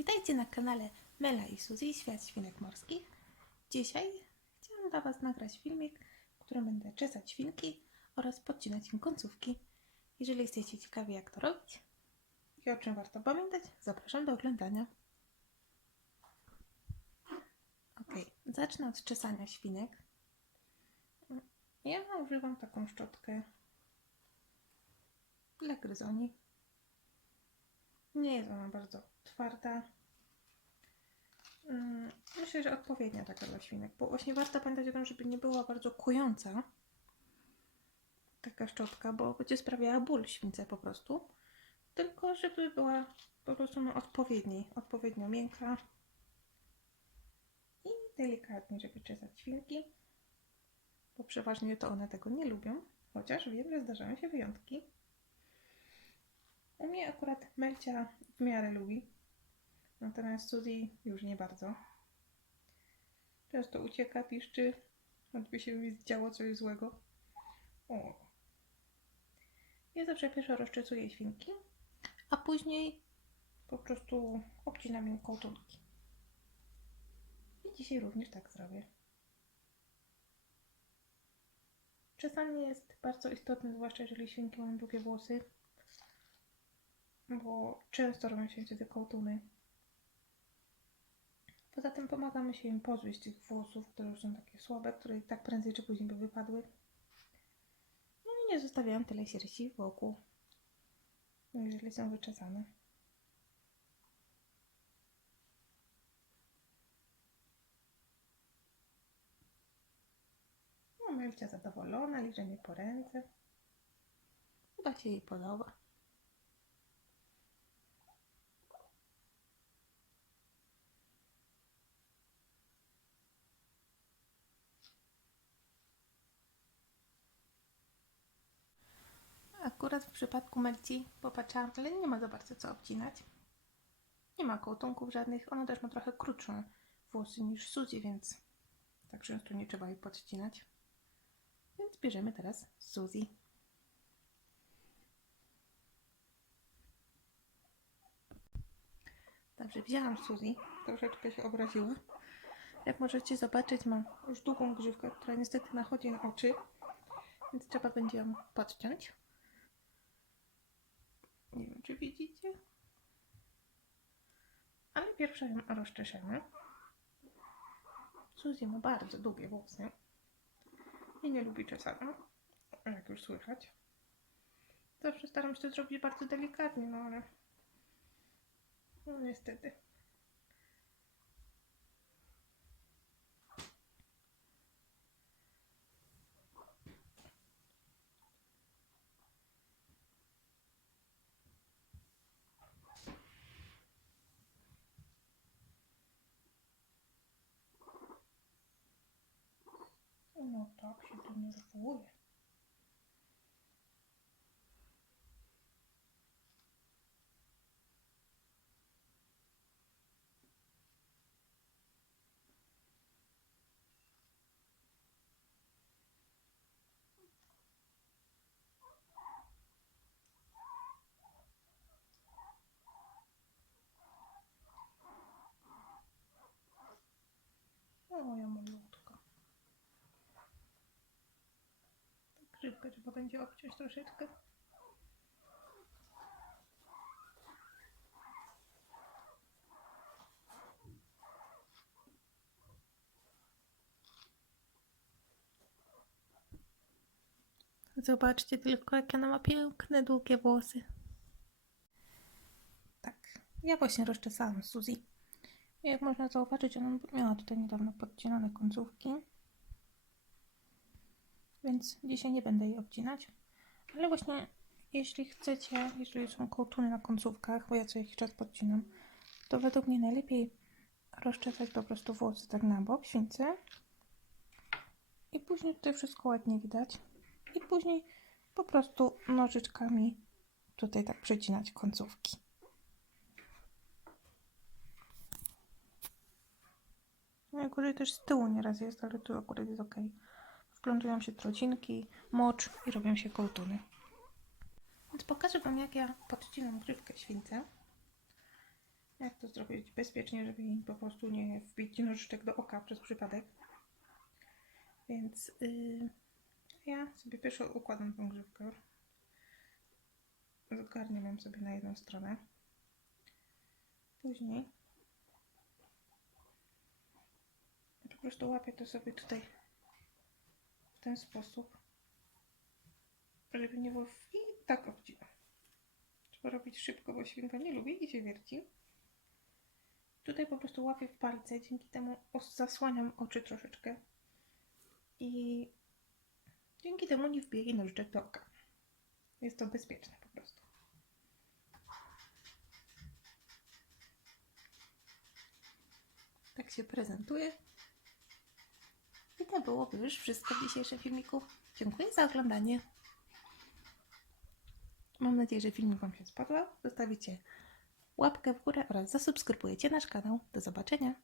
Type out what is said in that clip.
Witajcie na kanale Mela i Suzy Świat Świnek Morskich. Dzisiaj chciałam dla Was nagrać filmik, w którym będę czesać świnki oraz podcinać im końcówki. Jeżeli jesteście ciekawi jak to robić i o czym warto pamiętać, zapraszam do oglądania. Ok, zacznę od czesania świnek. Ja używam taką szczotkę dla gryzoni. Nie jest ona bardzo twarda. Mm, Myślę, że odpowiednia taka dla świnek, bo właśnie warto pamiętać o tym, żeby nie była bardzo kująca taka szczotka, bo będzie sprawiała ból śwince po prostu. Tylko żeby była po prostu no, odpowiedniej, odpowiednio miękka i delikatnie, żeby czesać świnki, bo przeważnie to one tego nie lubią, chociaż wiem, że zdarzają się wyjątki. U mnie akurat Melcia w miarę lubi, natomiast Suzy już nie bardzo. Często ucieka, piszczy, choćby się mi działo coś złego. O. Ja zawsze pierwsze rozczesuję świnki, a później po prostu obcinam im kołtunki. I dzisiaj również tak zrobię. Czesanie jest bardzo istotne, zwłaszcza jeżeli świnki mają długie włosy, bo często robią się wtedy kołtuny. Poza tym pomagamy się im pozbyć tych włosów, które już są takie słabe, które i tak prędzej czy później by wypadły. No i nie zostawiają tyle sierści wokół, jeżeli są wyczesane. No, Melcia zadowolona, liże mnie po ręce. Chyba się jej podoba. Akurat w przypadku Melci popatrzyłam, ale nie ma za bardzo co obcinać. Nie ma kołtunków żadnych. Ona też ma trochę krótsze włosy niż Suzy, więc tak często nie trzeba jej podcinać. Więc bierzemy teraz Suzy. Dobrze, wzięłam Suzy. Troszeczkę się obraziła. Jak możecie zobaczyć, mam już długą grzywkę, która niestety nachodzi na oczy, więc trzeba będzie ją podciąć. Nie wiem, czy widzicie. Ale pierwsze ją rozczeszemy. Suzy ma bardzo długie włosy i nie lubi czesania, jak już słychać. Zawsze staram się to zrobić bardzo delikatnie, no ale no niestety. No tak się denerwuje. Grzybkę trzeba będzie obciąć troszeczkę. Zobaczcie tylko, jak ona ma piękne, długie włosy. Tak, ja właśnie rozczesałam Suzy. Jak można zauważyć, ona miała tutaj niedawno podcinane końcówki więc dzisiaj nie będę jej obcinać. Ale właśnie jeśli chcecie, jeżeli są kołtuny na końcówkach, bo ja co jakiś czas podcinam, to według mnie najlepiej rozczesać po prostu włosy tak na bok, śwince. I później tutaj wszystko ładnie widać. I później po prostu nożyczkami tutaj tak przycinać końcówki. Najgorzej też z tyłu nieraz jest, ale tu akurat jest ok wplątują się trocinki, mocz i robią się kołtuny. Więc pokażę Wam, jak ja podcinam grzywkę śwince. jak to zrobić bezpiecznie, żeby jej po prostu nie wbić nożyczek do oka przez przypadek. Więc yy, ja sobie pierwszy układam tą grzywkę. Zgarniam ją sobie na jedną stronę. Później po prostu łapię to sobie tutaj w ten sposób, żeby nie było i tak obcinam. Trzeba robić szybko, bo świnka nie lubi i się wierci. Tutaj po prostu łapię w palce, dzięki temu zasłaniam oczy troszeczkę i dzięki temu nie wbije nożyczek do oka. Jest to bezpieczne po prostu. Tak się prezentuje. I to byłoby już wszystko w dzisiejszym filmiku. Dziękuję za oglądanie. Mam nadzieję, że filmik Wam się spodobał. Zostawicie łapkę w górę oraz zasubskrybujecie nasz kanał. Do zobaczenia.